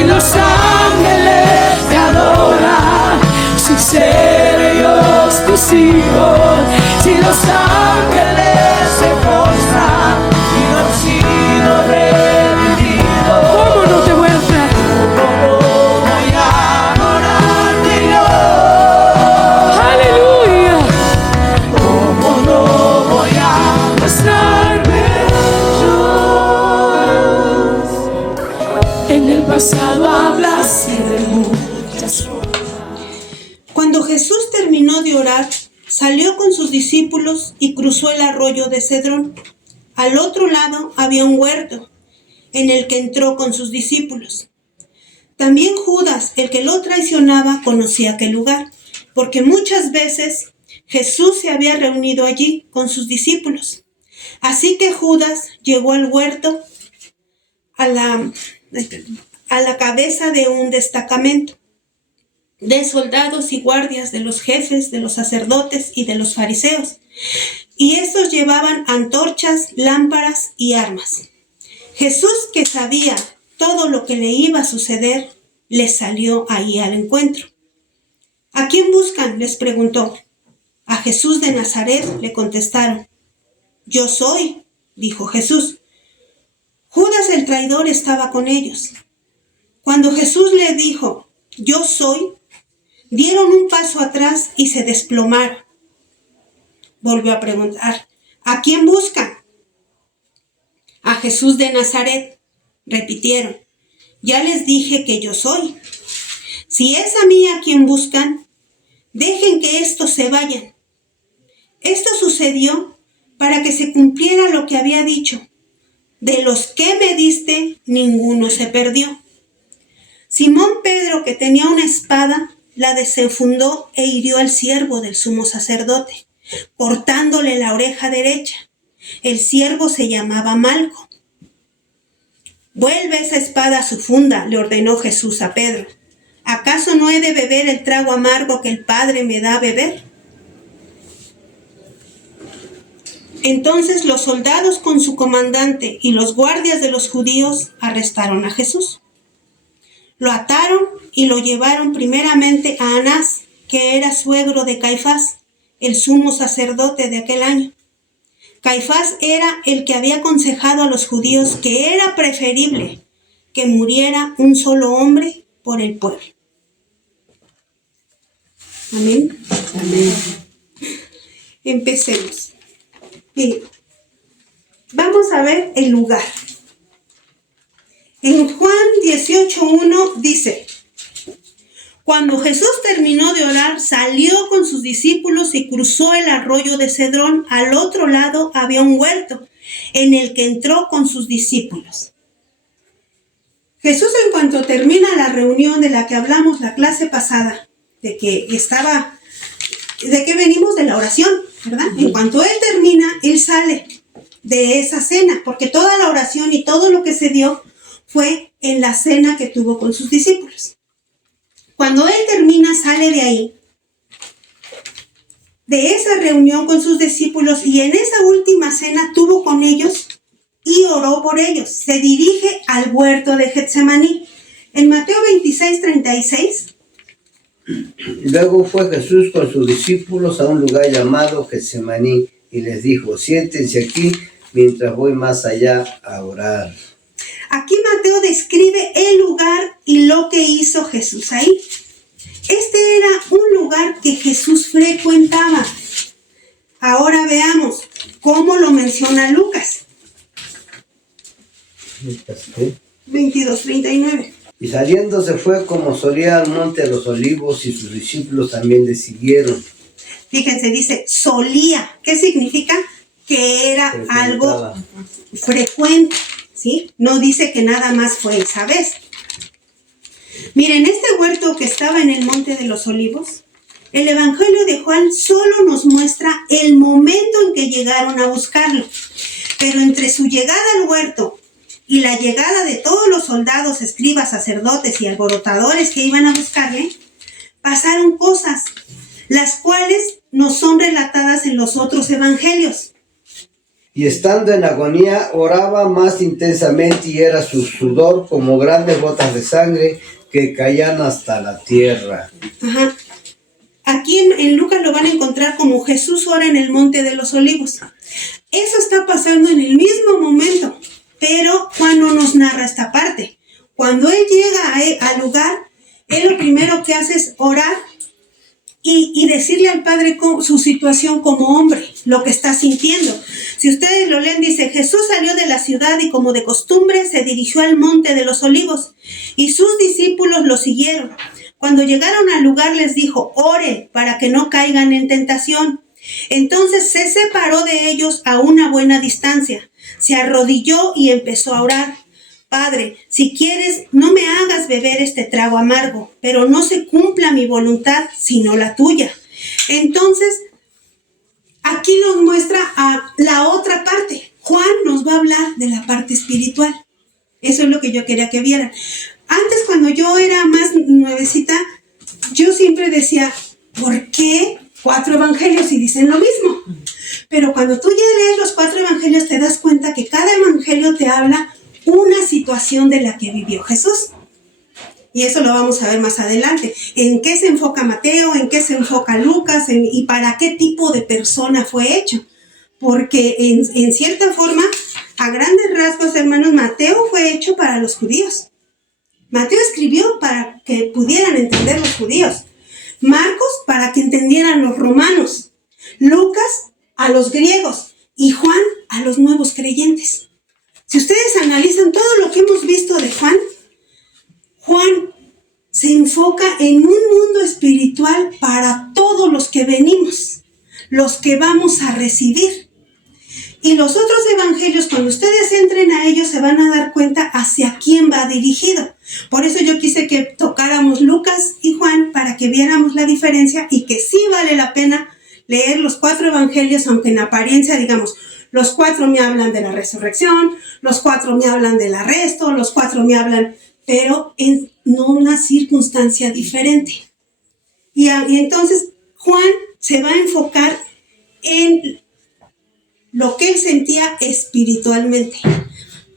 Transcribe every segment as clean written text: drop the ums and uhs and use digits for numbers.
si los ángeles te adoran, si ser ellos tus hijos, si los ángeles se postran y no han sido redimidos, ¿cómo no te voy a entrar? ¿Cómo voy a adorarte yo? ¡Aleluya! ¿Cómo no voy a mostrarme yo? En el pasado hablas y de muchas cosas. Cuando Jesús terminó de orar, salió con sus discípulos y cruzó el arroyo de Cedrón. Al otro lado había un huerto, en el que entró con sus discípulos. También Judas, el que lo traicionaba, conocía aquel lugar, porque muchas veces Jesús se había reunido allí con sus discípulos. Así que Judas llegó al huerto a la cabeza de un destacamento de soldados y guardias de los jefes, de los sacerdotes y de los fariseos. Y estos llevaban antorchas, lámparas y armas. Jesús, que sabía todo lo que le iba a suceder, le salió ahí al encuentro. ¿A quién buscan?, les preguntó. A Jesús de Nazaret, le contestaron. Yo soy, dijo Jesús. Judas el traidor estaba con ellos. Cuando Jesús le dijo, yo soy, dieron un paso atrás y se desplomaron. Volvió a preguntar, ¿a quién buscan? A Jesús de Nazaret, repitieron. Ya les dije que yo soy. Si es a mí a quien buscan, dejen que estos se vayan. Esto sucedió para que se cumpliera lo que había dicho. De los que me diste, ninguno se perdió. Simón Pedro, que tenía una espada, la desenfundó e hirió al siervo del sumo sacerdote, cortándole la oreja derecha. El siervo se llamaba Malco. Vuelve esa espada a su funda, le ordenó Jesús a Pedro. ¿Acaso no he de beber el trago amargo que el Padre me da a beber? Entonces los soldados con su comandante y los guardias de los judíos arrestaron a Jesús. Lo ataron y lo llevaron primeramente a Anás, que era suegro de Caifás, el sumo sacerdote de aquel año. Caifás era el que había aconsejado a los judíos que era preferible que muriera un solo hombre por el pueblo. Amén. Amén. Empecemos. Bien. Vamos a ver el lugar. En Juan 18:1 dice, cuando Jesús terminó de orar, salió con sus discípulos y cruzó el arroyo de Cedrón. Al otro lado había un huerto, en el que entró con sus discípulos. Jesús, en cuanto termina la reunión de la que hablamos la clase pasada, de que venimos de la oración, ¿verdad? En cuanto Él termina, Él sale de esa cena, porque toda la oración y todo lo que se dio fue en la cena que tuvo con sus discípulos. Cuando Él termina, sale de ahí, de esa reunión con sus discípulos, y en esa última cena tuvo con ellos y oró por ellos. Se dirige al huerto de Getsemaní. En Mateo 26:36. Luego fue Jesús con sus discípulos a un lugar llamado Getsemaní y les dijo, siéntense aquí mientras voy más allá a orar. Aquí Mateo describe el lugar y lo que hizo Jesús ahí. Este era un lugar que Jesús frecuentaba. Ahora veamos cómo lo menciona Lucas. 22:39. Y saliendo se fue como solía al monte de los olivos y sus discípulos también le siguieron. Fíjense, dice solía. ¿Qué significa? Que era algo frecuente, ¿sí? No dice que nada más fue esa vez. Miren, este huerto que estaba en el monte de los olivos, el Evangelio de Juan solo nos muestra el momento en que llegaron a buscarlo. Pero entre su llegada al huerto y la llegada de todos los soldados, escribas, sacerdotes y alborotadores que iban a buscarle, pasaron cosas, las cuales no son relatadas en los otros evangelios. Y estando en agonía, oraba más intensamente y era su sudor como grandes gotas de sangre que caían hasta la tierra. Ajá. Aquí en Lucas lo van a encontrar como Jesús ora en el Monte de los Olivos. Eso está pasando en el mismo momento, pero Juan no nos narra esta parte. Cuando él llega al lugar, él lo primero que hace es orar y decirle al Padre su situación como hombre, lo que está sintiendo. Si ustedes lo leen, dice, Jesús salió de la ciudad y como de costumbre se dirigió al Monte de los Olivos y sus discípulos lo siguieron. Cuando llegaron al lugar les dijo, oren para que no caigan en tentación. Entonces se separó de ellos a una buena distancia, se arrodilló y empezó a orar. Padre, si quieres, no me hagas beber este trago amargo, pero no se cumpla mi voluntad, sino la tuya. Entonces, aquí nos muestra a la otra parte. Juan nos va a hablar de la parte espiritual. Eso es lo que yo quería que vieran. Antes, cuando yo era más nuevecita, yo siempre decía, ¿por qué 4 evangelios y dicen lo mismo? Pero cuando tú ya lees los 4 evangelios, te das cuenta que cada evangelio te habla una situación de la que vivió Jesús. Y eso lo vamos a ver más adelante. ¿En qué se enfoca Mateo? ¿En qué se enfoca Lucas? ¿Y para qué tipo de persona fue hecho? Porque en cierta forma, a grandes rasgos, hermanos, Mateo fue hecho para los judíos. Mateo escribió para que pudieran entender los judíos. Marcos para que entendieran los romanos. Lucas a los griegos. Y Juan a los nuevos creyentes. Si ustedes analizan todo lo que hemos visto de Juan, Juan se enfoca en un mundo espiritual para todos los que venimos, los que vamos a recibir. Y los otros evangelios, cuando ustedes entren a ellos, se van a dar cuenta hacia quién va dirigido. Por eso yo quise que tocáramos Lucas y Juan para que viéramos la diferencia y que sí vale la pena leer los 4 evangelios, aunque en apariencia, digamos, los 4 me hablan de la resurrección, los 4 me hablan del arresto, los 4 me hablan, pero en no una circunstancia diferente. Y entonces Juan se va a enfocar en lo que él sentía espiritualmente.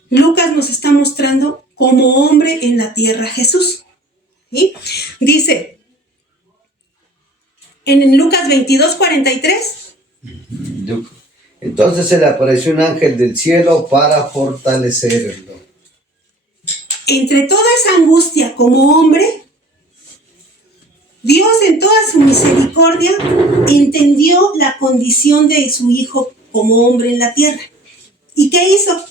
Lucas nos está mostrando como hombre en la tierra Jesús. ¿Sí? Dice en Lucas 22:43. Entonces se le apareció un ángel del cielo para fortalecerlo. Entre toda esa angustia como hombre, Dios en toda su misericordia entendió la condición de su hijo como hombre en la tierra. ¿Y qué hizo?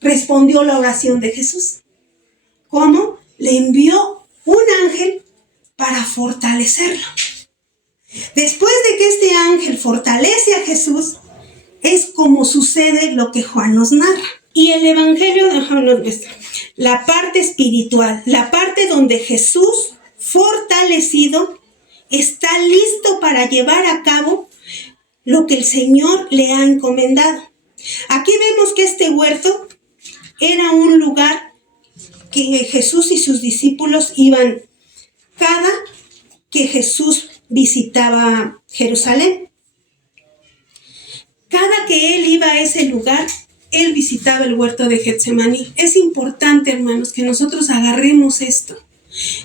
Respondió la oración de Jesús. ¿Cómo? Le envió un ángel para fortalecerlo. Después de que este ángel fortalece a Jesús, es como sucede lo que Juan nos narra. Y el evangelio de Juan nos muestra la parte espiritual, la parte donde Jesús, fortalecido, está listo para llevar a cabo lo que el Señor le ha encomendado. Aquí vemos que este huerto era un lugar que Jesús y sus discípulos iban cada que Jesús visitaba Jerusalén. Cada que él iba a ese lugar, él visitaba el huerto de Getsemaní. Es importante, hermanos, que nosotros agarremos esto.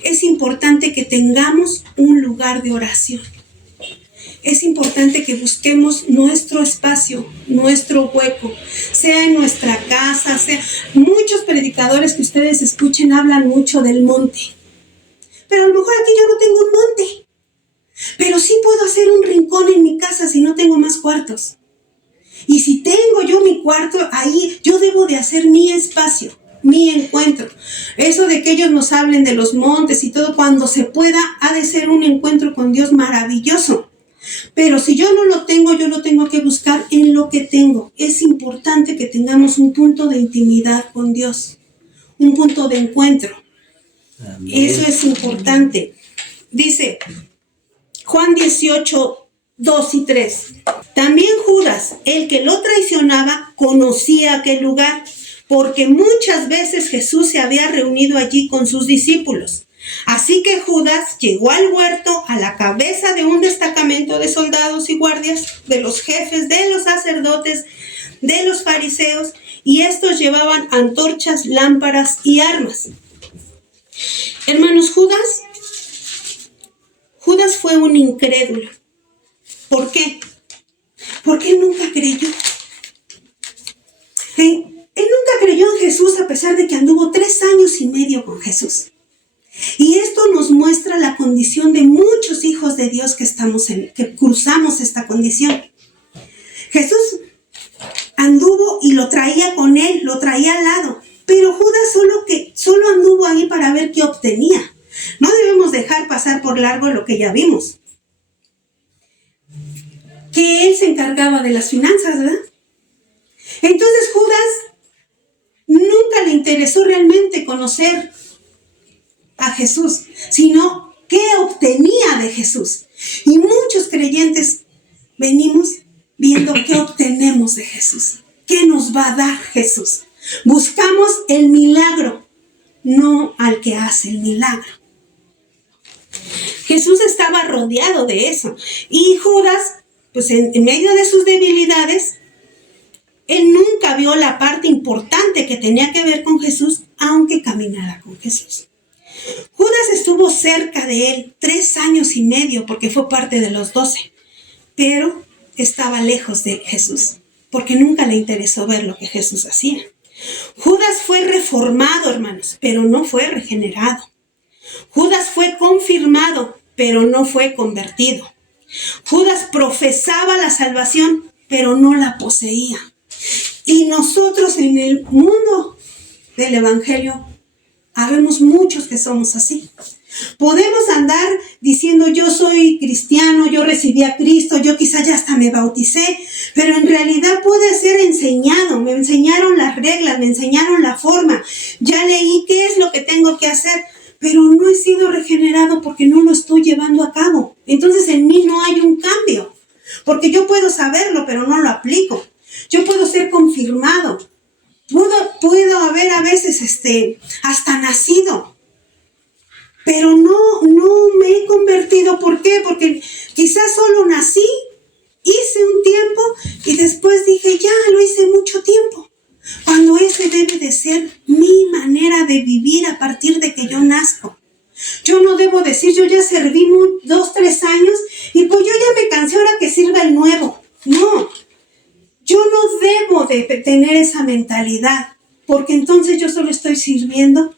Es importante que tengamos un lugar de oración. Es importante que busquemos nuestro espacio, nuestro hueco, sea en nuestra casa, sea... Muchos predicadores que ustedes escuchen hablan mucho del monte. Pero a lo mejor aquí yo no tengo un monte. Pero sí puedo hacer un rincón en mi casa si no tengo más cuartos. Y si tengo yo mi cuarto, ahí yo debo de hacer mi espacio, mi encuentro. Eso de que ellos nos hablen de los montes y todo, cuando se pueda, ha de ser un encuentro con Dios maravilloso. Pero si yo no lo tengo, yo lo tengo que buscar en lo que tengo. Es importante que tengamos un punto de intimidad con Dios, un punto de encuentro. Amén. Eso es importante. Dice Juan 18, 2 y 3. También Judas, el que lo traicionaba, conocía aquel lugar, porque muchas veces Jesús se había reunido allí con sus discípulos. Así que Judas llegó al huerto a la cabeza de un destacamento de soldados y guardias, de los jefes, de los sacerdotes, de los fariseos, y estos llevaban antorchas, lámparas y armas. Hermanos, Judas fue un incrédulo. ¿Por qué? Porque él nunca creyó. Él nunca creyó en Jesús a pesar de que anduvo 3 años y medio con Jesús. Y esto nos muestra la condición de muchos hijos de Dios que cruzamos esta condición. Jesús anduvo y lo traía con él, lo traía al lado. Pero Judas solo anduvo ahí para ver qué obtenía. No debemos dejar pasar por largo lo que ya vimos. Que él se encargaba de las finanzas, ¿verdad? Entonces Judas nunca le interesó realmente conocer a Jesús, sino qué obtenía de Jesús. Y muchos creyentes venimos viendo qué obtenemos de Jesús, qué nos va a dar Jesús. Buscamos el milagro, no al que hace el milagro. Jesús estaba rodeado de eso. Y Judas, pues en medio de sus debilidades, él nunca vio la parte importante que tenía que ver con Jesús, aunque caminara con Jesús. Judas estuvo cerca de él 3 años y medio porque fue parte de los 12, pero estaba lejos de Jesús porque nunca le interesó ver lo que Jesús hacía. Judas fue reformado, hermanos, pero no fue regenerado. Judas fue confirmado, pero no fue convertido. Judas profesaba la salvación, pero no la poseía. Y nosotros en el mundo del Evangelio habemos muchos que somos así. Podemos andar diciendo yo soy cristiano, yo recibí a Cristo, yo quizá ya hasta me bauticé, pero en realidad pude ser enseñado, me enseñaron las reglas, me enseñaron la forma, ya leí qué es lo que tengo que hacer, pero no he sido regenerado porque no lo estoy llevando a cabo. Entonces en mí no hay un cambio, porque yo puedo saberlo, pero no lo aplico. Yo puedo ser confirmado, puedo haber a veces hasta nacido, pero no me he convertido. ¿Por qué? Porque quizás solo nací, hice un tiempo y después dije, ya lo hice mucho tiempo. Cuando ese debe de ser mi manera de vivir a partir de que yo nazco. Yo no debo decir, yo ya serví 2, 3 años y pues yo ya me cansé, ahora que sirva el nuevo. No, yo no debo de tener esa mentalidad, porque entonces yo solo estoy sirviendo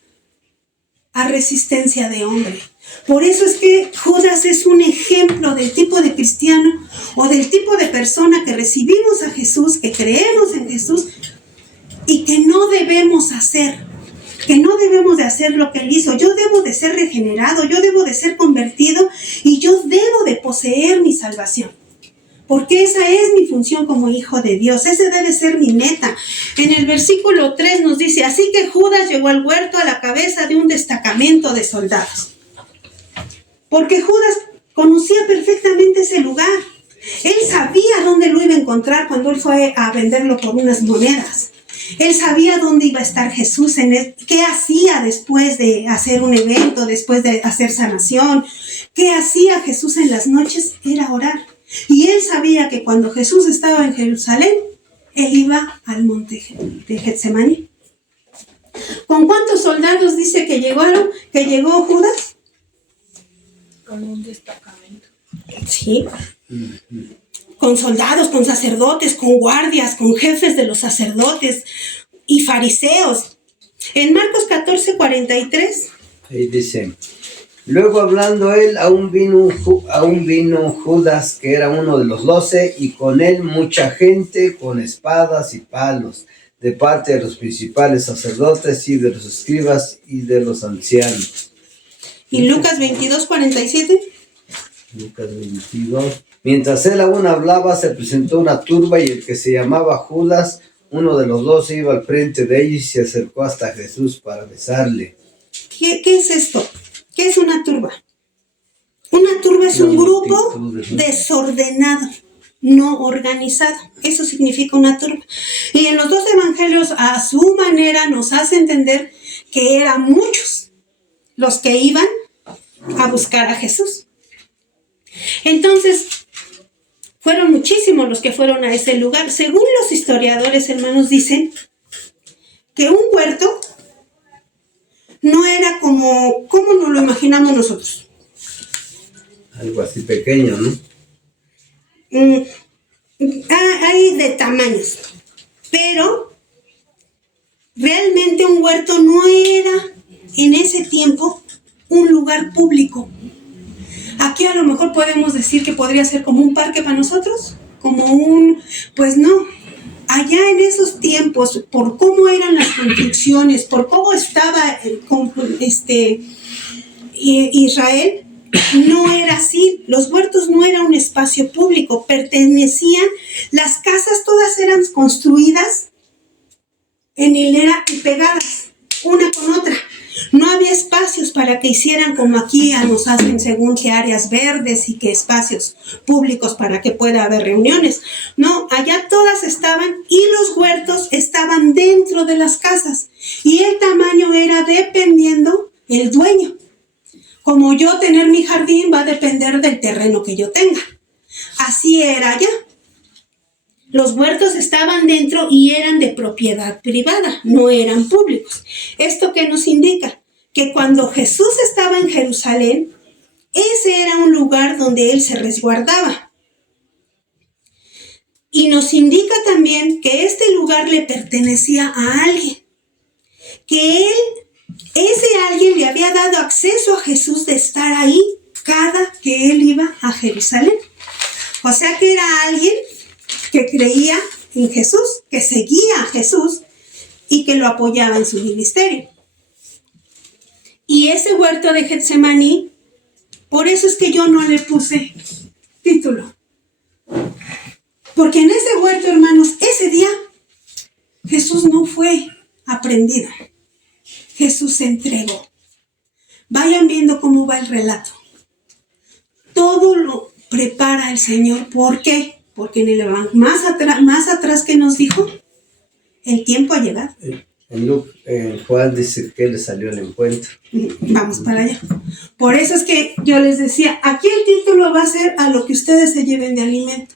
a resistencia de hombre. Por eso es que Judas es un ejemplo del tipo de cristiano o del tipo de persona que recibimos a Jesús, que creemos en Jesús y que no debemos hacer, que no debemos de hacer lo que él hizo. Yo debo de ser regenerado, yo debo de ser convertido y yo debo de poseer mi salvación. Porque esa es mi función como hijo de Dios. Ese debe ser mi meta. En el versículo 3 nos dice, así que Judas llegó al huerto a la cabeza de un destacamento de soldados. Porque Judas conocía perfectamente ese lugar. Él sabía dónde lo iba a encontrar cuando él fue a venderlo por unas monedas. Él sabía dónde iba a estar Jesús, qué hacía después de hacer un evento, después de hacer sanación. ¿Qué hacía Jesús en las noches? Era orar. Y él sabía que cuando Jesús estaba en Jerusalén, él iba al monte de Getsemaní. ¿Con cuántos soldados dice que llegó Judas? Con un destacamento. Sí. Con soldados, con sacerdotes, con guardias, con jefes de los sacerdotes y fariseos. En Marcos 14:43. Ahí dice, luego hablando él, aún vino Judas, que era uno de los 12, y con él mucha gente con espadas y palos, de parte de los principales sacerdotes y de los escribas y de los ancianos. Y Lucas 22:47. Lucas 22. Mientras él aún hablaba, se presentó una turba, y el que se llamaba Judas, uno de los 12, iba al frente de ellos y se acercó hasta Jesús para besarle. ¿Qué es esto? ¿Qué es una turba? Una turba es un grupo desordenado, no organizado. Eso significa una turba. Y en los 2 evangelios, a su manera, nos hace entender que eran muchos los que iban a buscar a Jesús. Entonces, Fueron muchísimos los que fueron a ese lugar. Según los historiadores, hermanos, dicen que un huerto no era como nos lo imaginamos nosotros. Algo así pequeño, ¿no? Hay de tamaños, pero realmente un huerto no era en ese tiempo un lugar público. Aquí a lo mejor podemos decir que podría ser como un parque para nosotros, pues no. Allá en esos tiempos, por cómo eran las construcciones, por cómo estaba Israel, no era así. Los huertos no eran un espacio público, las casas todas eran construidas en hilera y pegadas, una con otra. No había espacios para que hicieran como aquí nos hacen según que áreas verdes y que espacios públicos para que pueda haber reuniones. No, allá todas estaban y los huertos estaban dentro de las casas y el tamaño era dependiendo el dueño. Como yo tener mi jardín va a depender del terreno que yo tenga. Así era allá. Los huertos estaban dentro y eran de propiedad privada, no eran públicos. ¿Esto qué nos indica? Que cuando Jesús estaba en Jerusalén, ese era un lugar donde él se resguardaba. Y nos indica también que este lugar le pertenecía a alguien, que ese alguien le había dado acceso a Jesús de estar ahí cada que él iba a Jerusalén. O sea que era alguien que creía en Jesús, que seguía a Jesús y que lo apoyaba en su ministerio. Y ese huerto de Getsemaní, por eso es que yo no le puse título. Porque en ese huerto, hermanos, ese día Jesús no fue aprendido. Jesús se entregó. Vayan viendo cómo va el relato. Todo lo prepara el Señor. ¿Por qué? Porque en el más atrás que nos dijo, el tiempo ha llegado. En Juan dice que le salió el encuentro. Vamos para allá. Por eso es que yo les decía, aquí el título va a ser a lo que ustedes se lleven de alimento.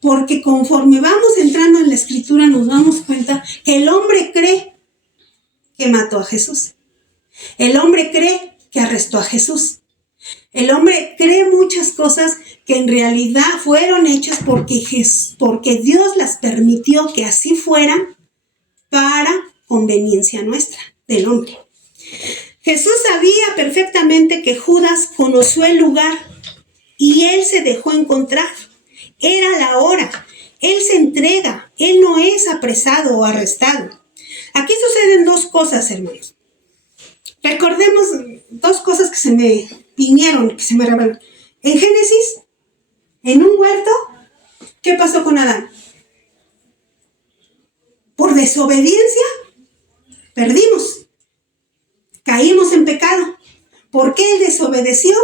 Porque conforme vamos entrando en la escritura nos damos cuenta que el hombre cree que mató a Jesús. El hombre cree que arrestó a Jesús. El hombre cree muchas cosas que en realidad fueron hechas porque Dios las permitió que así fueran para conveniencia nuestra, del hombre. Jesús sabía perfectamente que Judas conoció el lugar y él se dejó encontrar. Era la hora. Él se entrega. Él no es apresado o arrestado. Aquí suceden dos cosas, hermanos. Recordemos dos cosas que se me vinieron, que se me revelaron. En Génesis, en un huerto, ¿qué pasó con Adán? Por desobediencia, perdimos. Caímos en pecado. ¿Por qué él desobedeció?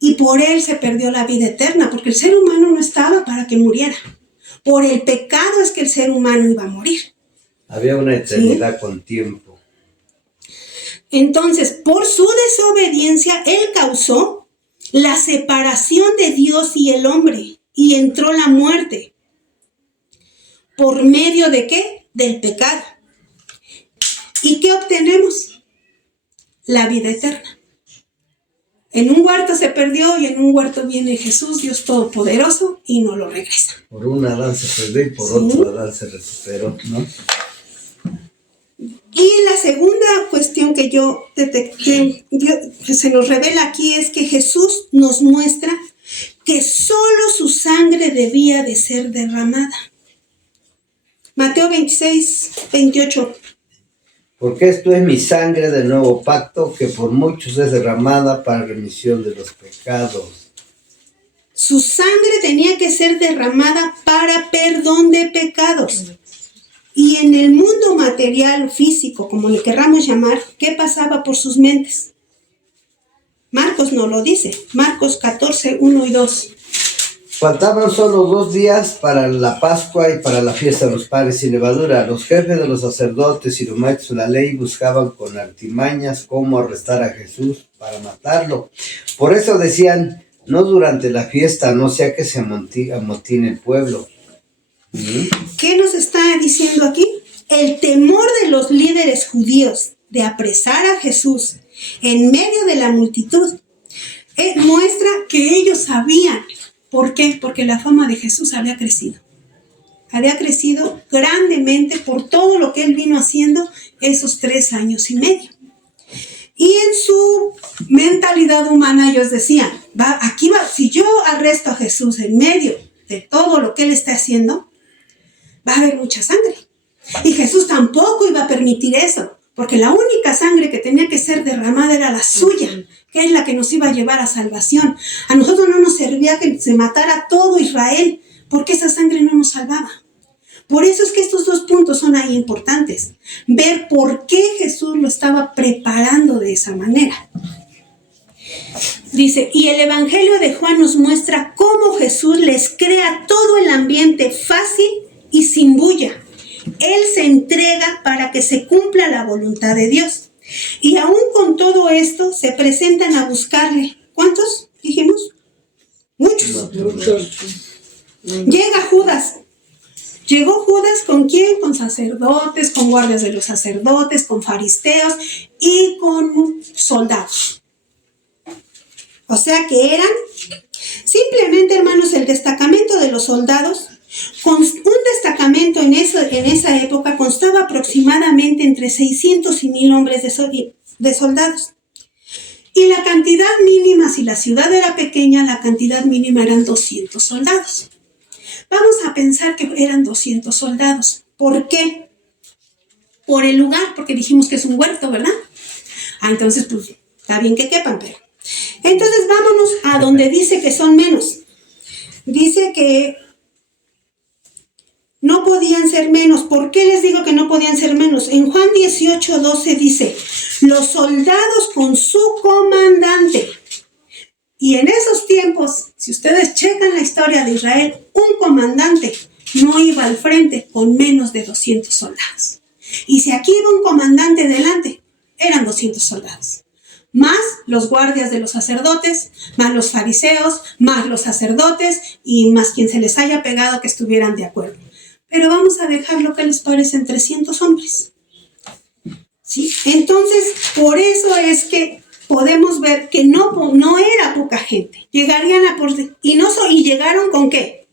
Y por él se perdió la vida eterna, porque el ser humano no estaba para que muriera. Por el pecado es que el ser humano iba a morir. Había una eternidad, ¿sí?, con tiempo. Entonces, por su desobediencia, él causó la separación de Dios y el hombre, y entró la muerte. ¿Por medio de qué? Del pecado. ¿Y qué obtenemos? La vida eterna. En un huerto se perdió y en un huerto viene Jesús, Dios Todopoderoso, y no lo regresa. Por un Adán se perdió y por otro Adán se recuperó, ¿no? Y la segunda cuestión que yo detecté, que se nos revela aquí, es que Jesús nos muestra que solo su sangre debía de ser derramada. Mateo 26, 28. Porque esto es mi sangre del nuevo pacto, que por muchos es derramada para remisión de los pecados. Su sangre tenía que ser derramada para perdón de pecados. Y en el mundo material, físico, como le querramos llamar, ¿qué pasaba por sus mentes? Marcos nos lo dice. Marcos 14, 1 y 2. Faltaban solo 2 días para la Pascua y para la fiesta de los panes sin levadura. Los jefes de los sacerdotes y los maestros de la ley buscaban con artimañas cómo arrestar a Jesús para matarlo. Por eso decían, no durante la fiesta, no sea que se amotine el pueblo. ¿Qué nos está diciendo aquí? El temor de los líderes judíos de apresar a Jesús en medio de la multitud muestra que ellos sabían. ¿Por qué? Porque la fama de Jesús había crecido. Había crecido grandemente por todo lo que él vino haciendo esos 3 años y medio. Y en su mentalidad humana ellos decían, si yo arresto a Jesús en medio de todo lo que él está haciendo, va a haber mucha sangre. Y Jesús tampoco iba a permitir eso, porque la única sangre que tenía que ser derramada era la suya, que es la que nos iba a llevar a salvación. A nosotros no nos servía que se matara todo Israel, porque esa sangre no nos salvaba. Por eso es que estos 2 puntos son ahí importantes. Ver por qué Jesús lo estaba preparando de esa manera. Dice, y el Evangelio de Juan nos muestra cómo Jesús les crea todo el ambiente fácil y sin bulla. Él se entrega para que se cumpla la voluntad de Dios. Y aún con todo esto, se presentan a buscarle. ¿Cuántos dijimos? Muchos. Llega Judas. Llegó Judas, ¿con quién? Con sacerdotes, con guardias de los sacerdotes, con fariseos y con soldados. O sea que eran simplemente, hermanos, el destacamento de los soldados. Un destacamento en esa época constaba aproximadamente entre 600 y 1000 hombres de soldados. Y la cantidad mínima, si la ciudad era pequeña, la cantidad mínima eran 200 soldados. Vamos a pensar que eran 200 soldados. ¿Por qué? Por el lugar, porque dijimos que es un huerto, ¿verdad? Entonces, pues, está bien que quepan, pero... Entonces, vámonos a donde dice que son menos. Dice que no podían ser menos. ¿Por qué les digo que no podían ser menos? En Juan 18:12 dice, los soldados con su comandante. Y en esos tiempos, si ustedes checan la historia de Israel, un comandante no iba al frente con menos de 200 soldados. Y si aquí iba un comandante delante, eran 200 soldados. Más los guardias de los sacerdotes, más los fariseos, más los sacerdotes y más quien se les haya pegado que estuvieran de acuerdo. Pero vamos a dejar lo que les parecen 300 hombres. ¿Sí? Entonces, por eso es que podemos ver que no era poca gente. Llegarían a por... ¿Y llegaron con qué?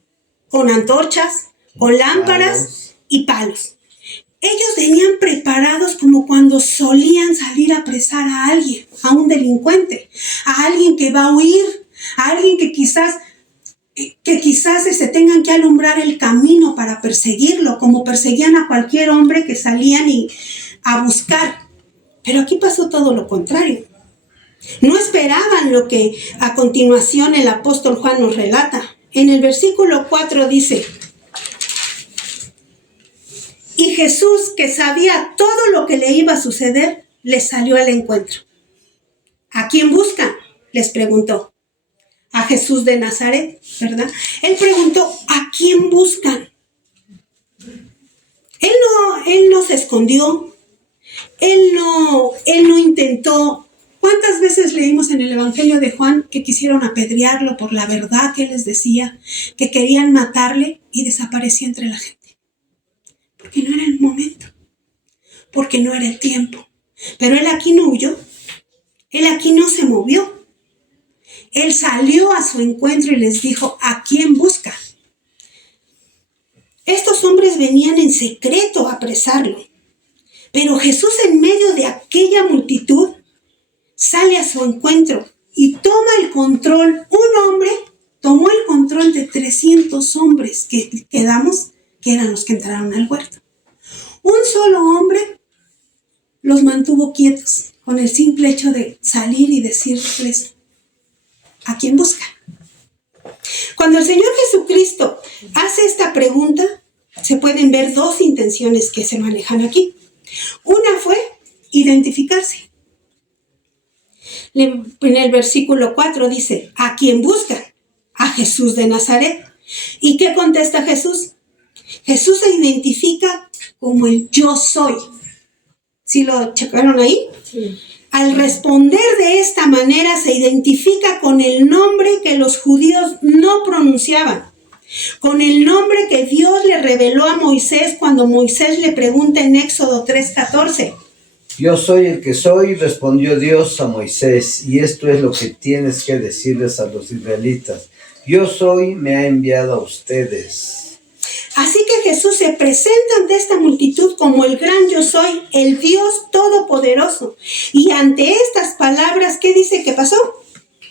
Con antorchas, con lámparas y palos. Ellos venían preparados como cuando solían salir a apresar a alguien, a un delincuente, a alguien que va a huir, a alguien que quizás se tengan que alumbrar el camino para perseguirlo, como perseguían a cualquier hombre que salían a buscar. Pero aquí pasó todo lo contrario. No esperaban lo que a continuación el apóstol Juan nos relata. En el versículo 4 dice, y Jesús, que sabía todo lo que le iba a suceder, les salió al encuentro. ¿A quién buscan?, les preguntó. A Jesús de Nazaret, ¿verdad? Él preguntó, ¿a quién buscan? Él no se escondió. Él no intentó. ¿Cuántas veces leímos en el Evangelio de Juan que quisieron apedrearlo por la verdad que él les decía, que querían matarle y desaparecía entre la gente? Porque no era el momento, porque no era el tiempo. Pero él aquí no huyó, él aquí no se movió. Él salió a su encuentro y les dijo, ¿a quién buscan? Estos hombres venían en secreto a apresarlo. Pero Jesús, en medio de aquella multitud, sale a su encuentro y toma el control. Un hombre tomó el control de 300 hombres que quedamos, que eran los que entraron al huerto. Un solo hombre los mantuvo quietos con el simple hecho de salir y decirles, ¿a quién buscan? Cuando el Señor Jesucristo hace esta pregunta, se pueden ver 2 intenciones que se manejan aquí. Una fue identificarse. En el versículo 4 dice, ¿a quién buscan? A Jesús de Nazaret. ¿Y qué contesta Jesús? Jesús se identifica como el yo soy. ¿Sí lo checaron ahí? Sí. Al responder de esta manera se identifica con el nombre que los judíos no pronunciaban, con el nombre que Dios le reveló a Moisés cuando Moisés le pregunta en Éxodo 3:14. Yo soy el que soy, respondió Dios a Moisés, y esto es lo que tienes que decirles a los israelitas. Yo soy, me ha enviado a ustedes. Así que Jesús se presenta ante esta multitud como el gran yo soy, el Dios todopoderoso. Y ante estas palabras, ¿qué dice que pasó?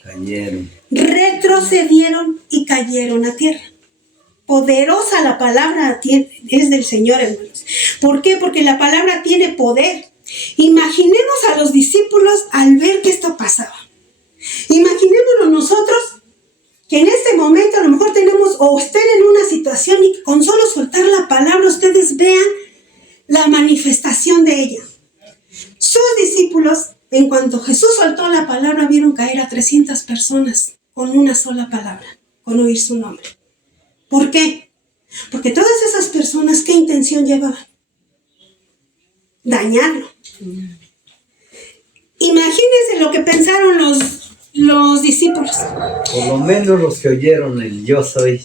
Cayeron. Retrocedieron y cayeron a tierra. Poderosa la palabra es del Señor, hermanos. ¿Por qué? Porque la palabra tiene poder. Imaginemos a los discípulos al ver que esto pasaba. Imaginémonos nosotros que en este momento a lo mejor tenemos o estén en una situación y con solo soltar la palabra ustedes vean la manifestación de ella. Sus discípulos, en cuanto Jesús soltó la palabra, vieron caer a 300 personas con una sola palabra, con oír su nombre. ¿Por qué? Porque todas esas personas, ¿qué intención llevaban? Dañarlo. Imagínense lo que pensaron los discípulos. Por lo menos los que oyeron el yo soy.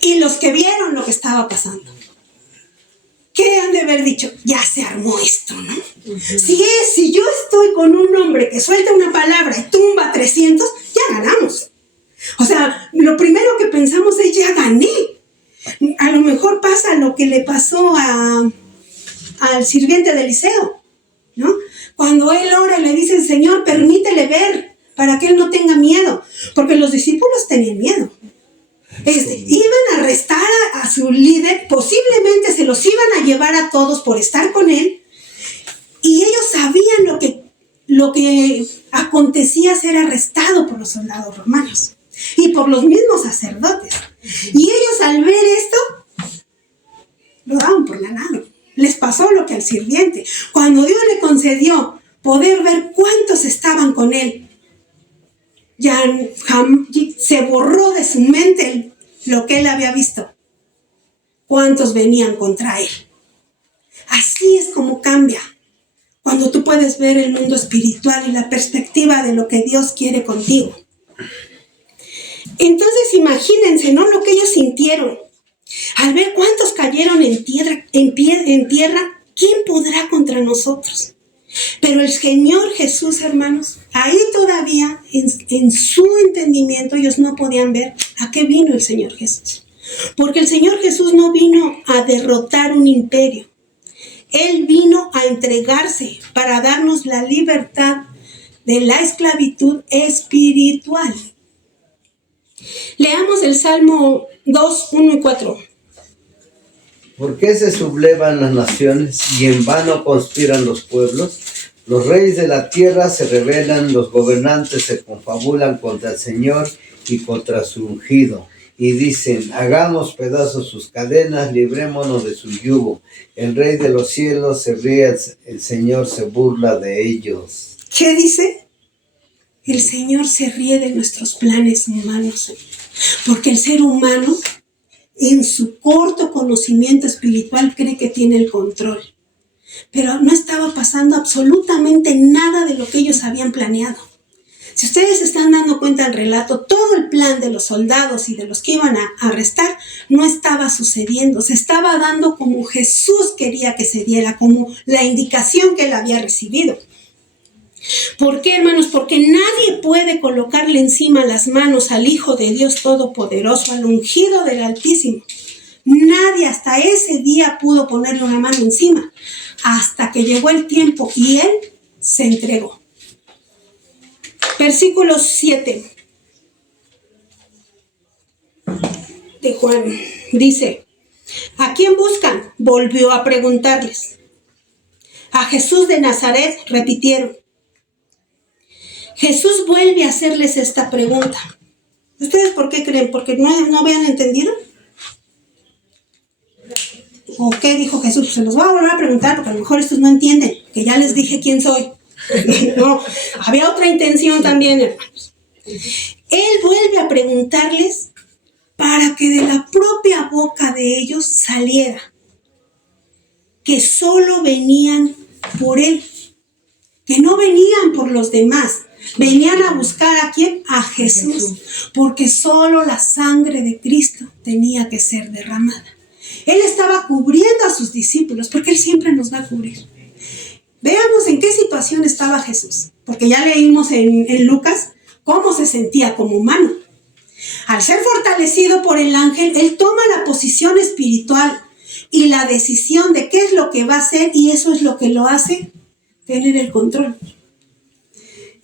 Y los que vieron lo que estaba pasando. ¿Qué han de haber dicho? Ya se armó esto, ¿no? Si yo estoy con un hombre que suelta una palabra y tumba 300, ya ganamos. O sea, lo primero que pensamos es ya gané. A lo mejor pasa lo que le pasó al sirviente de Eliseo, ¿no? Cuando él ora y le dice, Señor, permítele ver para que él no tenga miedo. Porque los discípulos tenían miedo. Iban a arrestar a su líder, posiblemente se los iban a llevar a todos por estar con él. Y ellos sabían lo que acontecía ser arrestado por los soldados romanos y por los mismos sacerdotes. Y ellos al ver esto, lo daban por ganado. Les pasó lo que al sirviente. Cuando Dios le concedió poder ver cuántos estaban con él, ya se borró de su mente lo que él había visto. Cuántos venían contra él. Así es como cambia cuando tú puedes ver el mundo espiritual y la perspectiva de lo que Dios quiere contigo. Entonces imagínense, ¿no? Lo que ellos sintieron. Al ver cuántos cayeron en tierra, ¿quién podrá contra nosotros? Pero el Señor Jesús, hermanos, ahí todavía en su entendimiento ellos no podían ver a qué vino el Señor Jesús. Porque el Señor Jesús no vino a derrotar un imperio. Él vino a entregarse para darnos la libertad de la esclavitud espiritual. Leamos el Salmo 2, 1 y 4. ¿Por qué se sublevan las naciones y en vano conspiran los pueblos? Los reyes de la tierra se rebelan, los gobernantes se confabulan contra el Señor y contra su ungido. Y dicen, hagamos pedazos sus cadenas, librémonos de su yugo. El Rey de los cielos se ríe, el Señor se burla de ellos. ¿Qué dice? El Señor se ríe de nuestros planes humanos, porque el ser humano, en su corto conocimiento espiritual, cree que tiene el control. Pero no estaba pasando absolutamente nada de lo que ellos habían planeado. Si ustedes se están dando cuenta del relato, todo el plan de los soldados y de los que iban a arrestar no estaba sucediendo. Se estaba dando como Jesús quería que se diera, como la indicación que él había recibido. ¿Por qué, hermanos? Porque nadie puede colocarle encima las manos al Hijo de Dios Todopoderoso, al ungido del Altísimo. Nadie hasta ese día pudo ponerle una mano encima, hasta que llegó el tiempo y él se entregó. Versículo 7 de Juan dice, ¿a quién buscan? Volvió a preguntarles. A Jesús de Nazaret, repitieron. Jesús vuelve a hacerles esta pregunta. ¿Ustedes por qué creen? ¿Porque no habían entendido? ¿O qué dijo Jesús? Se los voy a volver a preguntar porque a lo mejor estos no entienden, que ya les dije quién soy. No, había otra intención también, hermanos. Él vuelve a preguntarles para que de la propia boca de ellos saliera que solo venían por él que no venían por los demás, venían a buscar ¿a quién? A Jesús, porque solo la sangre de Cristo tenía que ser derramada. Él estaba cubriendo a sus discípulos, porque Él siempre nos va a cubrir. Veamos en qué situación estaba Jesús, porque ya leímos en Lucas cómo se sentía como humano. Al ser fortalecido por el ángel, Él toma la posición espiritual y la decisión de qué es lo que va a hacer, y eso es lo que lo hace tener el control.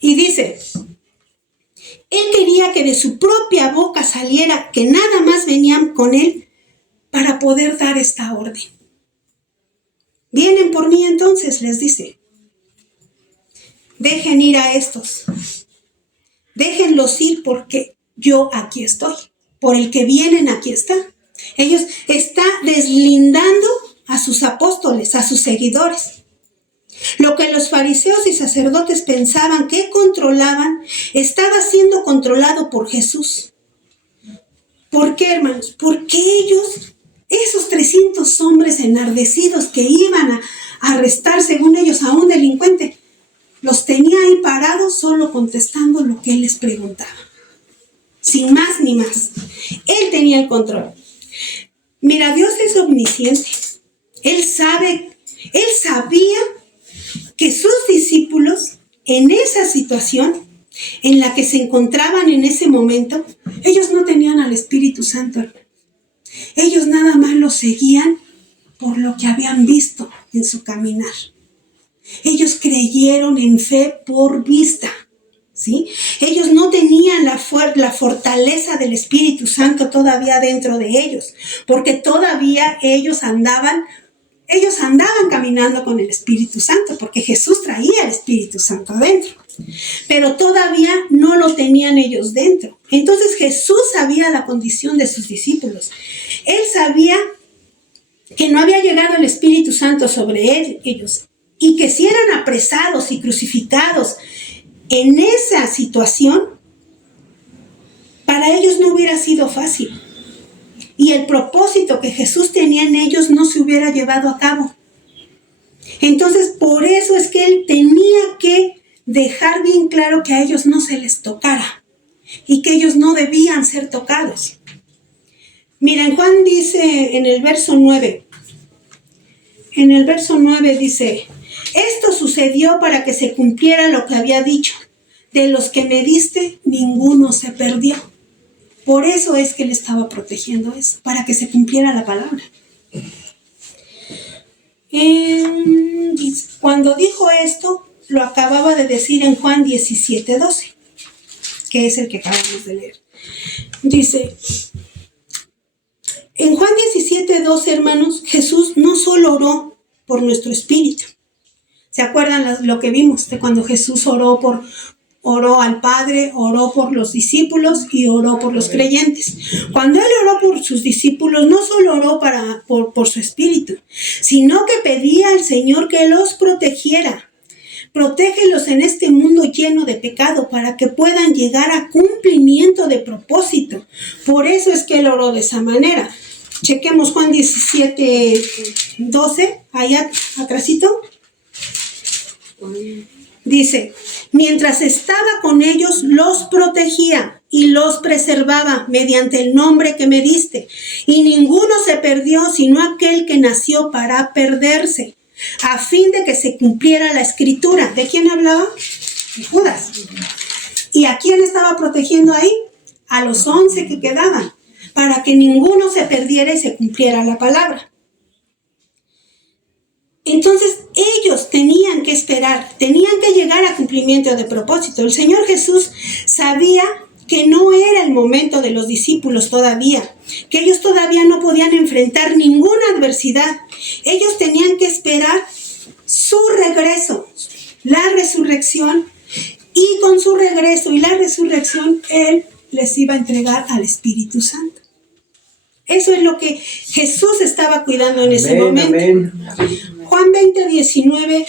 Y dice, Él quería que de su propia boca saliera, que nada más venían con Él para poder dar esta orden. Vienen por mí entonces, les dice. Dejen ir a estos. Déjenlos ir porque yo aquí estoy. Por el que vienen aquí está. Ellos están deslindando a sus apóstoles, a sus seguidores. Lo que los fariseos y sacerdotes pensaban que controlaban, estaba siendo controlado por Jesús. ¿Por qué, hermanos? Porque ellos, esos 300 hombres enardecidos que iban a arrestar, según ellos, a un delincuente, los tenía ahí parados solo contestando lo que Él les preguntaba. Sin más ni más. Él tenía el control. Mira, Dios es omnisciente. Él sabía que sus discípulos, en esa situación en la que se encontraban en ese momento, ellos no tenían al Espíritu Santo. Ellos nada más lo seguían por lo que habían visto en su caminar. Ellos creyeron en fe por vista, ¿sí? Ellos no tenían la fortaleza del Espíritu Santo todavía dentro de ellos, porque todavía ellos andaban caminando con el Espíritu Santo, porque Jesús traía el Espíritu Santo adentro, pero todavía no lo tenían ellos dentro. Entonces Jesús sabía la condición de sus discípulos. Él sabía que no había llegado el Espíritu Santo sobre ellos, y que si eran apresados y crucificados en esa situación, para ellos no hubiera sido fácil. Y el propósito que Jesús tenía en ellos no se hubiera llevado a cabo. Entonces, por eso es que Él tenía que dejar bien claro que a ellos no se les tocara y que ellos no debían ser tocados. Miren, Juan dice en el verso 9, dice, esto sucedió para que se cumpliera lo que había dicho. De los que me diste, ninguno se perdió. Por eso es que Él estaba protegiendo eso, para que se cumpliera la palabra. Cuando dijo esto, lo acababa de decir en Juan 17:12, que es el que acabamos de leer. Dice, en Juan 17:12, hermanos, Jesús no solo oró por nuestro espíritu. ¿Se acuerdan lo que vimos de cuando Jesús oró al Padre, oró por los discípulos y oró por los creyentes? Cuando Él oró por sus discípulos, no solo oró por su espíritu, sino que pedía al Señor que los protegiera. Protégelos en este mundo lleno de pecado para que puedan llegar a cumplimiento de propósito. Por eso es que Él oró de esa manera. Chequemos Juan 17:12, allá atrásito. Dice, mientras estaba con ellos, los protegía y los preservaba mediante el nombre que me diste. Y ninguno se perdió, sino aquel que nació para perderse, a fin de que se cumpliera la escritura. ¿De quién hablaba? De Judas. ¿Y a quién estaba protegiendo ahí? A los 11 que quedaban, para que ninguno se perdiera y se cumpliera la palabra. Entonces ellos tenían que esperar, tenían que llegar a cumplimiento de propósito. El Señor Jesús sabía que no era el momento de los discípulos todavía, que ellos todavía no podían enfrentar ninguna adversidad. Ellos tenían que esperar su regreso, la resurrección, y con su regreso y la resurrección Él les iba a entregar al Espíritu Santo. Eso es lo que Jesús estaba cuidando en ese momento. Amén. Juan 20:19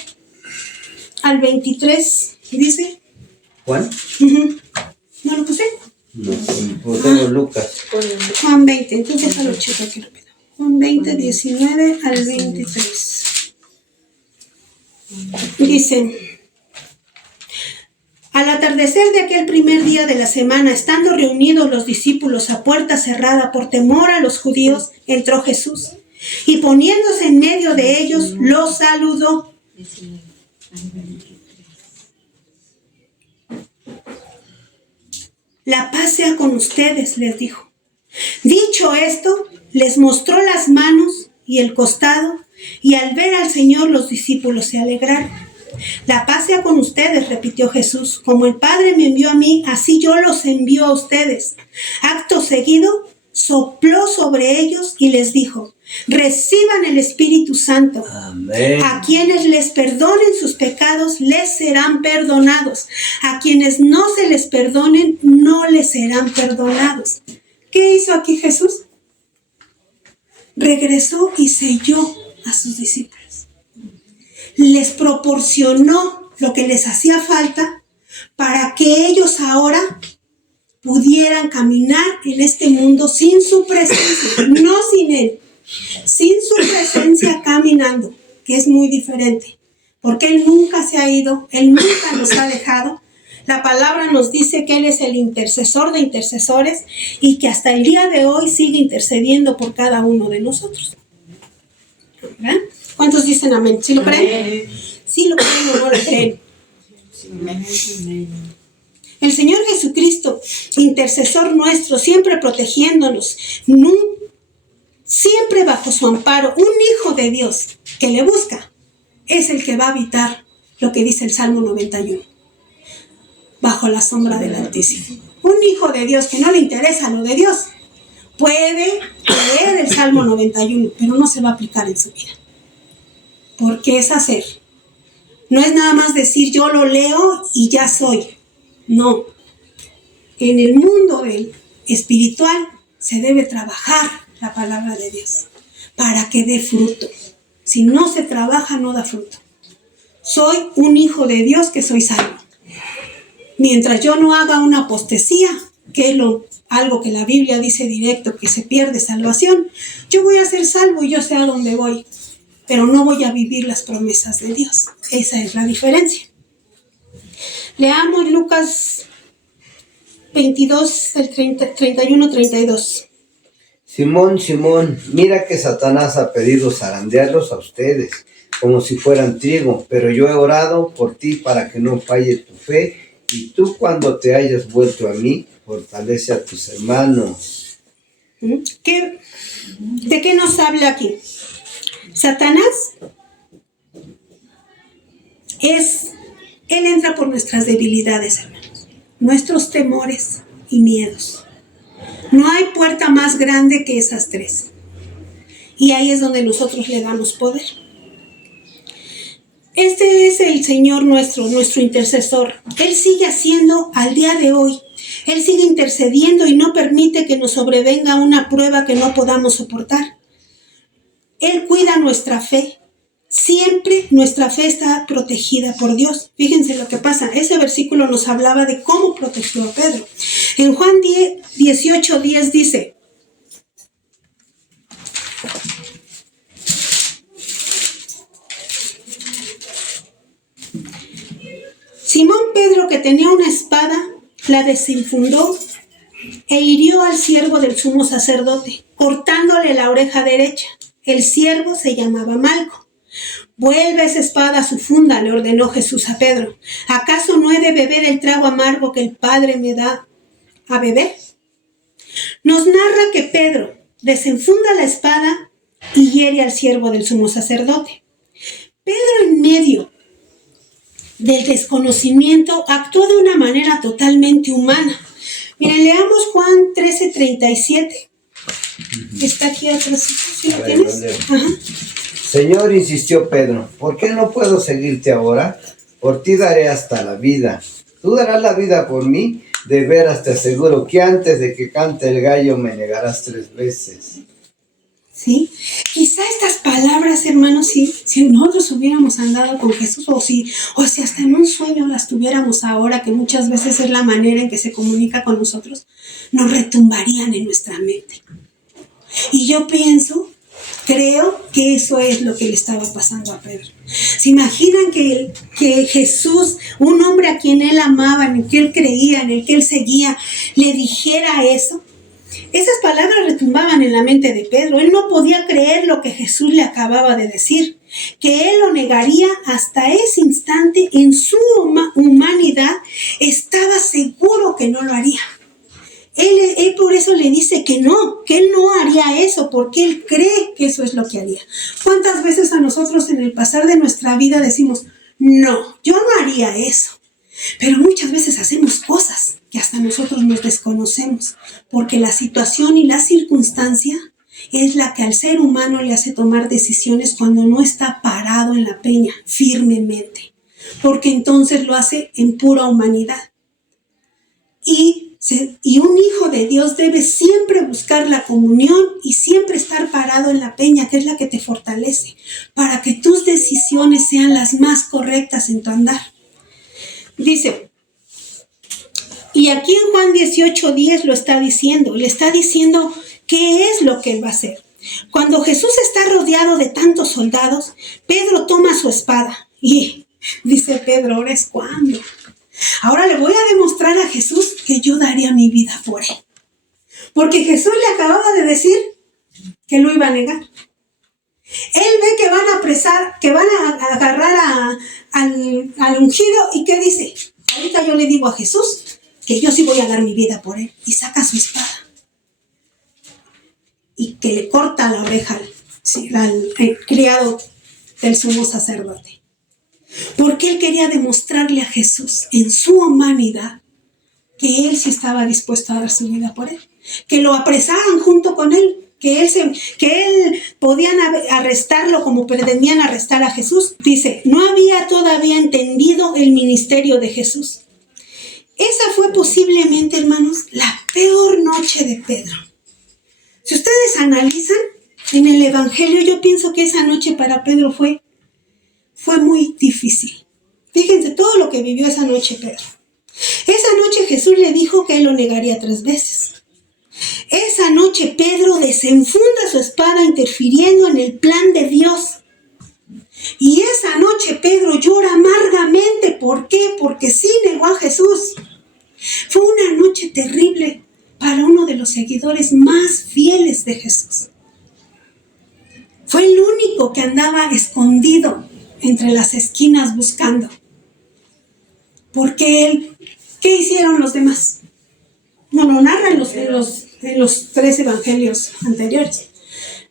al 23, dice. ¿Juan? ¿No lo puse? No, tengo Lucas. Juan 20, entonces déjalo checar aquí rápido. Juan 20:19 al 23. Dice, Al atardecer de aquel primer día de la semana, estando reunidos los discípulos a puerta cerrada por temor a los judíos, entró Jesús y poniéndose en medio de ellos, los saludó. La paz sea con ustedes, les dijo. Dicho esto, les mostró las manos y el costado, y al ver al Señor los discípulos se alegraron. La paz sea con ustedes, repitió Jesús. Como el Padre me envió a mí, así yo los envío a ustedes. Acto seguido, sopló sobre ellos y les dijo: reciban el Espíritu Santo. Amén. A quienes les perdonen sus pecados, les serán perdonados. A quienes no se les perdonen, no les serán perdonados. ¿Qué hizo aquí Jesús? Regresó y selló a sus discípulos. Les proporcionó lo que les hacía falta para que ellos ahora pudieran caminar en este mundo sin su presencia, no sin Él, sin su presencia caminando, que es muy diferente, porque Él nunca se ha ido, Él nunca nos ha dejado. La palabra nos dice que Él es el intercesor de intercesores y que hasta el día de hoy sigue intercediendo por cada uno de nosotros. ¿Verdad? ¿Cuántos dicen amén? ¿Sí lo creen? Sí lo creen o no lo creen. El Señor Jesucristo, intercesor nuestro, siempre protegiéndonos, siempre bajo su amparo, un hijo de Dios que le busca, es el que va a habitar lo que dice el Salmo 91, bajo la sombra del Altísimo. Un hijo de Dios que no le interesa lo de Dios, puede leer el Salmo 91, pero no se va a aplicar en su vida. Porque es hacer. No es nada más decir yo lo leo y ya soy. No. En el mundo del espiritual se debe trabajar la palabra de Dios para que dé fruto. Si no se trabaja, no da fruto. Soy un hijo de Dios que soy salvo. Mientras yo no haga una apostasía, que es algo que la Biblia dice directo, que se pierde salvación, yo voy a ser salvo y yo sé a dónde voy, pero no voy a vivir las promesas de Dios. Esa es la diferencia. Leamos Lucas 22, el 31-32. Simón, Simón, mira que Satanás ha pedido zarandearlos a ustedes, como si fueran trigo, pero yo he orado por ti para que no falle tu fe, y tú cuando te hayas vuelto a mí, fortalece a tus hermanos. ¿De qué nos habla aquí? Satanás él entra por nuestras debilidades, hermanos, nuestros temores y miedos. No hay puerta más grande que esas tres. Y ahí es donde nosotros le damos poder. Este es el Señor nuestro intercesor. Él sigue haciendo al día de hoy. Él sigue intercediendo y no permite que nos sobrevenga una prueba que no podamos soportar. Él cuida nuestra fe. Siempre nuestra fe está protegida por Dios. Fíjense lo que pasa. Ese versículo nos hablaba de cómo protegió a Pedro. En Juan 18:10 dice: Simón Pedro, que tenía una espada, la desenfundó e hirió al siervo del sumo sacerdote, cortándole la oreja derecha. El siervo se llamaba Malco. Vuelve esa espada a su funda, le ordenó Jesús a Pedro. ¿Acaso no he de beber el trago amargo que el Padre me da a beber? Nos narra que Pedro desenfunda la espada y hiere al siervo del sumo sacerdote. Pedro, en medio del desconocimiento, actuó de una manera totalmente humana. Miren, leamos Juan 13:37. Está aquí atrás, ¿sí lo tienes? Ajá. Señor, insistió Pedro, ¿por qué no puedo seguirte ahora? Por ti daré hasta la vida. ¿Tú darás la vida por mí? De veras te aseguro que antes de que cante el gallo me negarás 3 veces. ¿Sí? Quizá estas palabras, hermanos, si nosotros hubiéramos andado con Jesús o si hasta en un sueño las tuviéramos ahora, que muchas veces es la manera en que se comunica con nosotros, nos retumbarían en nuestra mente. Y yo pienso Creo que eso es lo que le estaba pasando a Pedro. ¿Se imaginan que Jesús, un hombre a quien él amaba, en el que él creía, en el que él seguía, le dijera eso? Esas palabras retumbaban en la mente de Pedro. Él no podía creer lo que Jesús le acababa de decir, que él lo negaría hasta ese instante. En su humanidad estaba seguro que no lo haría. Él por eso le dice que él no haría eso, porque él cree que eso es lo que haría. ¿Cuántas veces a nosotros en el pasar de nuestra vida decimos, no, yo no haría eso? Pero muchas veces hacemos cosas que hasta nosotros nos desconocemos, porque la situación y la circunstancia es la que al ser humano le hace tomar decisiones cuando no está parado en la peña firmemente, porque entonces lo hace en pura humanidad. Y un hijo de Dios debe siempre buscar la comunión y siempre estar parado en la peña, que es la que te fortalece, para que tus decisiones sean las más correctas en tu andar. Dice, y aquí en Juan 18:10 lo está diciendo, le está diciendo qué es lo que él va a hacer. Cuando Jesús está rodeado de tantos soldados, Pedro toma su espada y dice Pedro, ¿ahora es cuándo? Ahora le voy a demostrar a Jesús que yo daría mi vida por él. Porque Jesús le acababa de decir que lo iba a negar. Él ve que van a apresar, que van a agarrar al ungido, y ¿qué dice? Ahorita yo le digo a Jesús que yo sí voy a dar mi vida por él. Y saca su espada y que le corta la oreja al criado del sumo sacerdote. Porque él quería demostrarle a Jesús en su humanidad que él sí estaba dispuesto a dar su vida por él. Que lo apresaran junto con él, que él podían arrestarlo como pretendían arrestar a Jesús. Dice, no había todavía entendido el ministerio de Jesús. Esa fue posiblemente, hermanos, la peor noche de Pedro. Si ustedes analizan en el Evangelio, yo pienso que esa noche para Pedro fue muy difícil. Fíjense todo lo que vivió esa noche Pedro. Esa noche Jesús le dijo que él lo negaría 3 veces. Esa noche Pedro desenfunda su espada interfiriendo en el plan de Dios. Y esa noche Pedro llora amargamente. ¿Por qué? Porque sí negó a Jesús. Fue una noche terrible para uno de los seguidores más fieles de Jesús. Fue el único que andaba escondido entre las esquinas buscando. Porque ¿qué hicieron los demás? No lo narran en los 3 evangelios anteriores.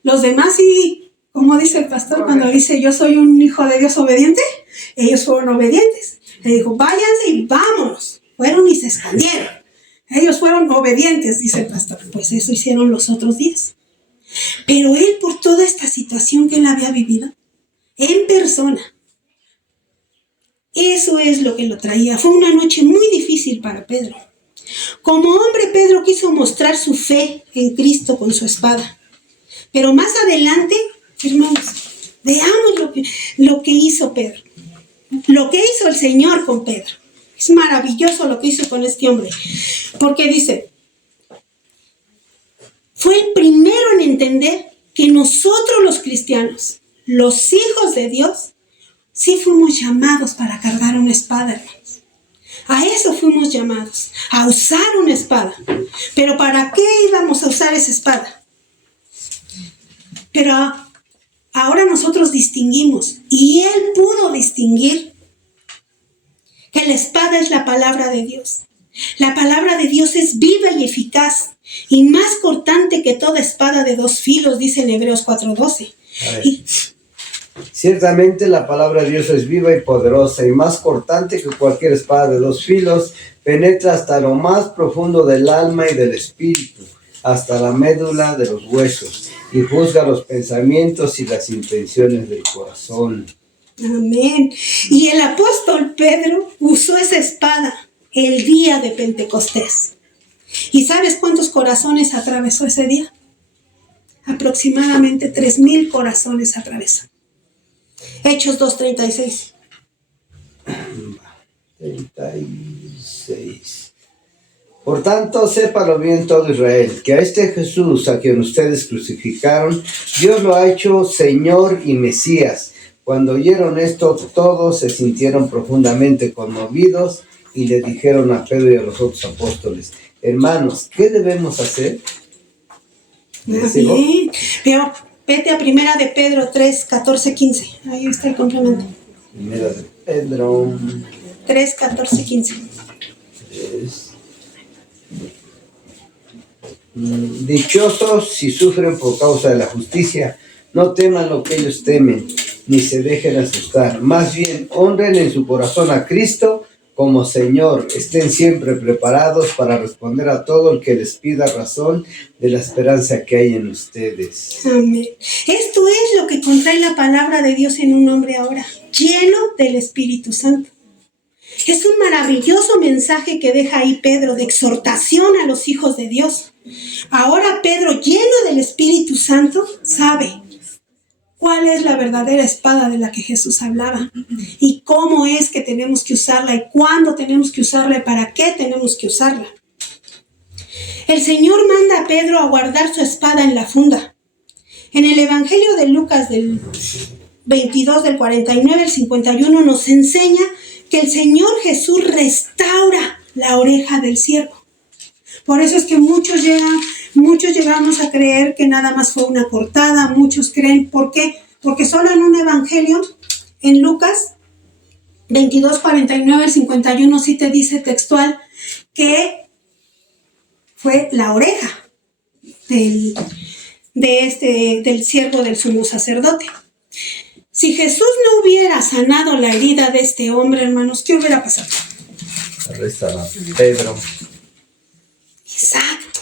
Los demás sí, como dice el pastor cuando dice yo soy un hijo de Dios obediente, ellos fueron obedientes. Le dijo, váyanse y vámonos. Fueron y se escondieron. Ellos fueron obedientes, dice el pastor. Pues eso hicieron los otros 10. Pero él, por toda esta situación que él había vivido, en persona, eso es lo que lo traía. Fue una noche muy difícil para Pedro. Como hombre, Pedro quiso mostrar su fe en Cristo con su espada. Pero más adelante, hermanos, veamos lo que hizo Pedro. Lo que hizo el Señor con Pedro. Es maravilloso lo que hizo con este hombre. Porque dice, fue el primero en entender que nosotros los cristianos, los hijos de Dios, sí fuimos llamados para cargar una espada, hermanos. A eso fuimos llamados, a usar una espada. ¿Pero para qué íbamos a usar esa espada? Pero ahora nosotros distinguimos, y él pudo distinguir, que la espada es la palabra de Dios. La palabra de Dios es viva y eficaz, y más cortante que toda espada de 2 filos, dice en Hebreos 4:12. Ciertamente la palabra de Dios es viva y poderosa, y más cortante que cualquier espada de 2 filos, penetra hasta lo más profundo del alma y del espíritu, hasta la médula de los huesos, y juzga los pensamientos y las intenciones del corazón. Amén. Y el apóstol Pedro usó esa espada el día de Pentecostés. ¿Y sabes cuántos corazones atravesó ese día? Aproximadamente 3,000 corazones atravesó. Hechos 2:36. 36. Por tanto, sépalo bien todo Israel, que a este Jesús a quien ustedes crucificaron, Dios lo ha hecho Señor y Mesías. Cuando oyeron esto, todos se sintieron profundamente conmovidos y le dijeron a Pedro y a los otros apóstoles: hermanos, ¿qué debemos hacer? Bien. Pero vete a Primera de Pedro 3, 14, 15. Ahí está el complemento. Primera de Pedro 3, 14, 15. 3. Dichosos si sufren por causa de la justicia, no teman lo que ellos temen, ni se dejen asustar. Más bien, honren en su corazón a Cristo como Señor. Estén siempre preparados para responder a todo el que les pida razón de la esperanza que hay en ustedes. Amén. Esto es lo que contrae la palabra de Dios en un hombre ahora, lleno del Espíritu Santo. Es un maravilloso mensaje que deja ahí Pedro de exhortación a los hijos de Dios. Ahora Pedro, lleno del Espíritu Santo, sabe cuál es la verdadera espada de la que Jesús hablaba y cómo es que tenemos que usarla y cuándo tenemos que usarla y para qué tenemos que usarla. El Señor manda a Pedro a guardar su espada en la funda. En el Evangelio de Lucas del 22, del 49 al 51 nos enseña que el Señor Jesús restaura la oreja del siervo. Por eso es que muchos llegamos a creer que nada más fue una cortada. Muchos creen, ¿por qué? Porque solo en un evangelio, en Lucas 22, 49 al 51, sí te dice textual que fue la oreja del siervo del sumo sacerdote. Si Jesús no hubiera sanado la herida de este hombre, hermanos, ¿qué hubiera pasado? Arresta a Pedro. Exacto.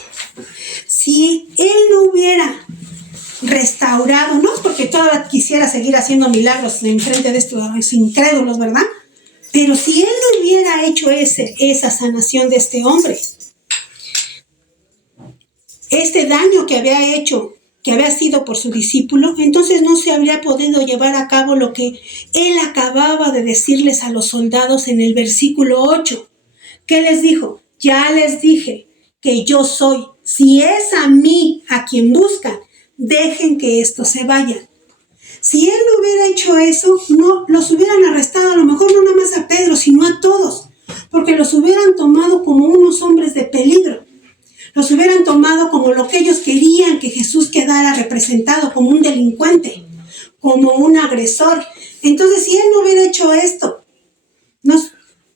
Si él no hubiera restaurado, no es porque todavía quisiera seguir haciendo milagros en frente de estos incrédulos, ¿verdad? Pero si él no hubiera hecho esa sanación de este hombre, este daño que había hecho, que había sido por su discípulo, entonces no se habría podido llevar a cabo lo que él acababa de decirles a los soldados en el versículo 8. ¿Qué les dijo? Ya les dije que yo soy. Si es a mí a quien buscan, dejen que estos se vayan. Si él no hubiera hecho eso, no los hubieran arrestado, a lo mejor no nada más a Pedro, sino a todos, porque los hubieran tomado como unos hombres de peligro. Los hubieran tomado como lo que ellos querían que Jesús quedara representado, como un delincuente, como un agresor. Entonces, si él no hubiera hecho esto,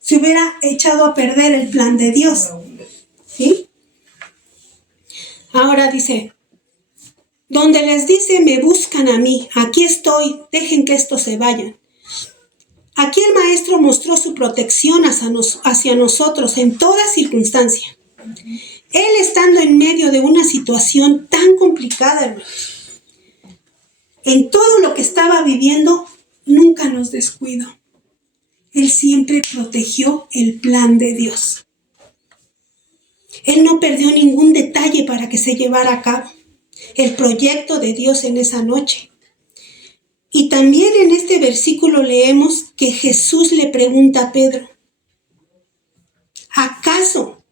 se hubiera echado a perder el plan de Dios. ¿Sí? Ahora dice, donde les dice, me buscan a mí, aquí estoy, dejen que estos se vayan. Aquí el maestro mostró su protección hacia nosotros en toda circunstancia. Él estando en medio de una situación tan complicada, hermanos, en todo lo que estaba viviendo, nunca nos descuidó. Él siempre protegió el plan de Dios. Él no perdió ningún detalle para que se llevara a cabo el proyecto de Dios en esa noche. Y también en este versículo leemos que Jesús le pregunta a Pedro, ¿acaso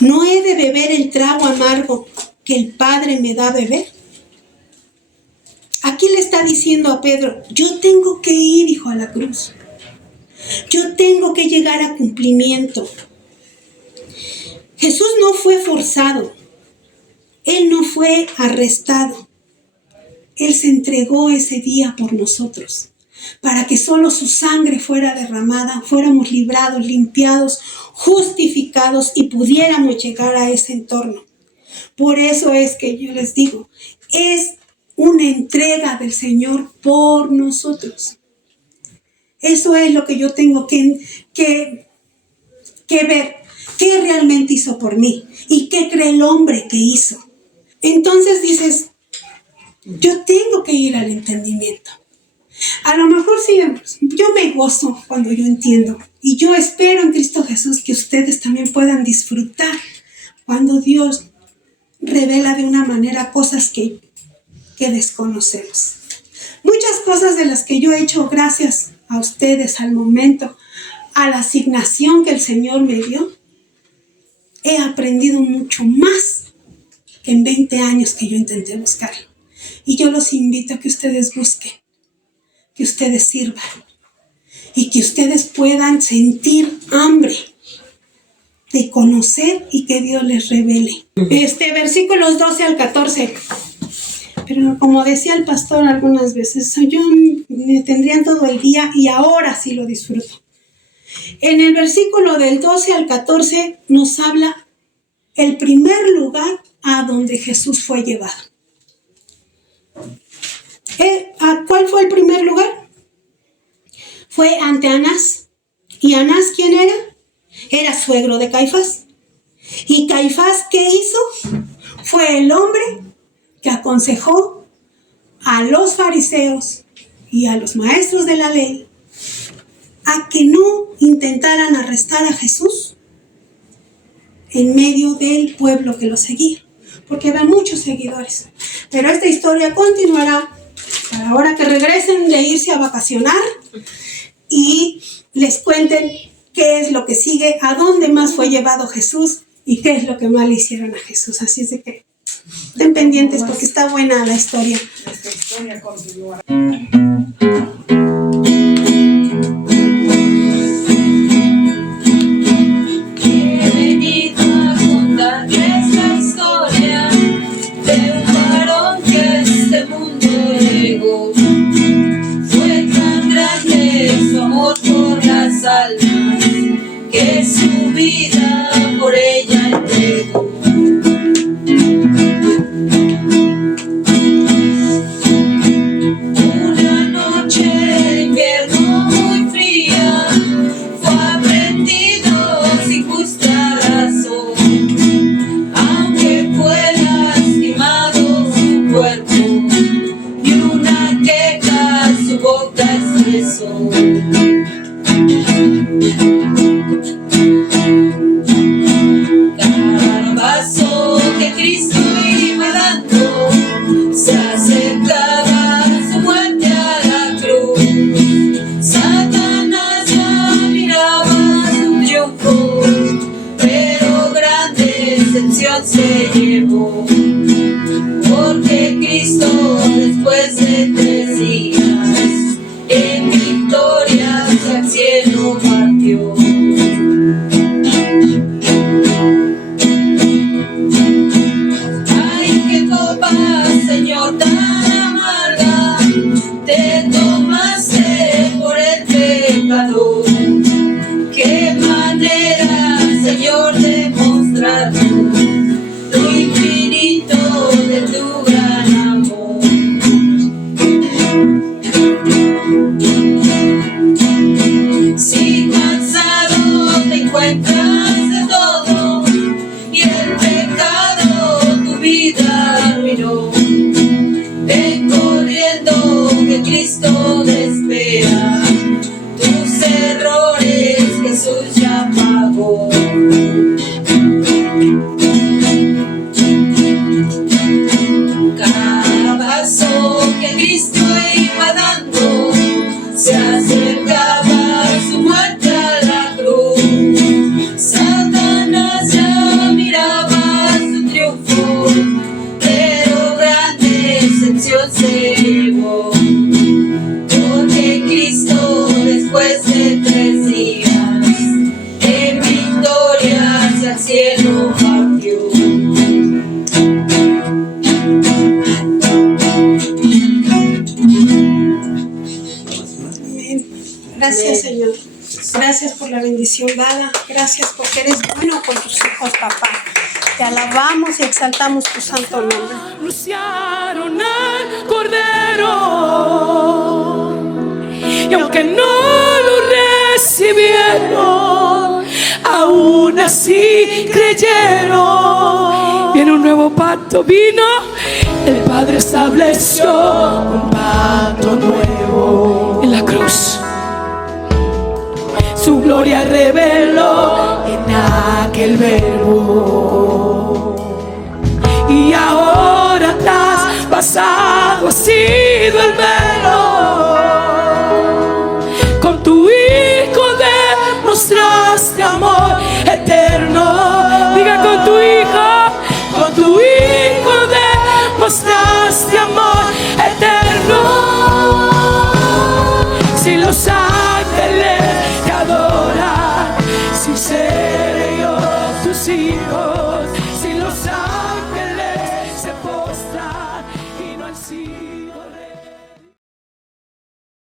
no he de beber el trago amargo que el Padre me da a beber? Aquí le está diciendo a Pedro, yo tengo que ir, hijo, a la cruz. Yo tengo que llegar a cumplimiento. Jesús no fue forzado. Él no fue arrestado. Él se entregó ese día por nosotros, para que solo su sangre fuera derramada, fuéramos librados, limpiados, justificados y pudiéramos llegar a ese entorno. Por eso es que yo les digo, es una entrega del Señor por nosotros. Eso es lo que yo tengo que ver, qué realmente hizo por mí y qué cree el hombre que hizo. Entonces dices, yo tengo que ir al entendimiento. A lo mejor sí, yo me gozo cuando yo entiendo. Y yo espero en Cristo Jesús que ustedes también puedan disfrutar cuando Dios revela de una manera cosas que desconocemos. Muchas cosas de las que yo he hecho gracias a ustedes al momento, a la asignación que el Señor me dio, he aprendido mucho más que en 20 años que yo intenté buscarlo. Y yo los invito a que ustedes busquen, que ustedes sirvan y que ustedes puedan sentir hambre de conocer y que Dios les revele. Versículos 12 al 14. Pero como decía el pastor algunas veces, yo me tendrían todo el día y ahora sí lo disfruto. En el versículo del 12 al 14 nos habla el primer lugar a donde Jesús fue llevado. ¿A cuál fue el primer lugar? Fue ante Anás. ¿Y Anás quién era? Era suegro de Caifás. ¿Y Caifás qué hizo? Fue el hombre que aconsejó a los fariseos y a los maestros de la ley a que no intentaran arrestar a Jesús en medio del pueblo que lo seguía, porque había muchos seguidores. Pero esta historia continuará para ahora que regresen de irse a vacacionar y les cuenten qué es lo que sigue, a dónde más fue llevado Jesús y qué es lo que más le hicieron a Jesús. Así es de que estén pendientes porque está buena la historia. Esta historia continúa. He venido a contarles la historia de un varón que a este mundo llegó. Fue tan grande su amor por las almas que su vida por ella entregó. Una noche de invierno muy fría fue aprendido sin justa razón, aunque fue lastimado su cuerpo y una queja su boca expresó. Cada paso que Cristo iba dando se acercaba su muerte a la cruz. Satanás ya miraba su triunfo, pero grande decepción se llevó, porque Cristo después de 3 días en victoria hacia el cielo partió. Ay, qué copa, Señor, tan amarga te tomaste por el pecador. Qué manera, Señor, de mostrarnos lo infinito de tu gran amor. Si cansado te encuentras de todo y el pecado tu vida arruinó, ven corriendo que Cristo te espera, tus errores Jesús ya pagó. Cada paso que Cristo iba dando se acercaba su muerte a la cruz. Satanás ya miraba su triunfo, pero grande decepción se llevó, porque Cristo después de 3 días en victoria hacia el cielo partió. Amén. Gracias, Señor. Gracias por la bendición dada. Gracias porque eres bueno con tus hijos, papá. Te alabamos y exaltamos tu santo nombre. Anunciaron al Cordero, y aunque no lo recibieron, aún así creyeron. Viene un nuevo pacto, vino, el Padre estableció un pacto nuevo en la cruz. Su gloria reveló en aquel verbo, y ahora traspasado ha sido el velo. Con tu Hijo demostraste amor eterno. Diga hijos, si los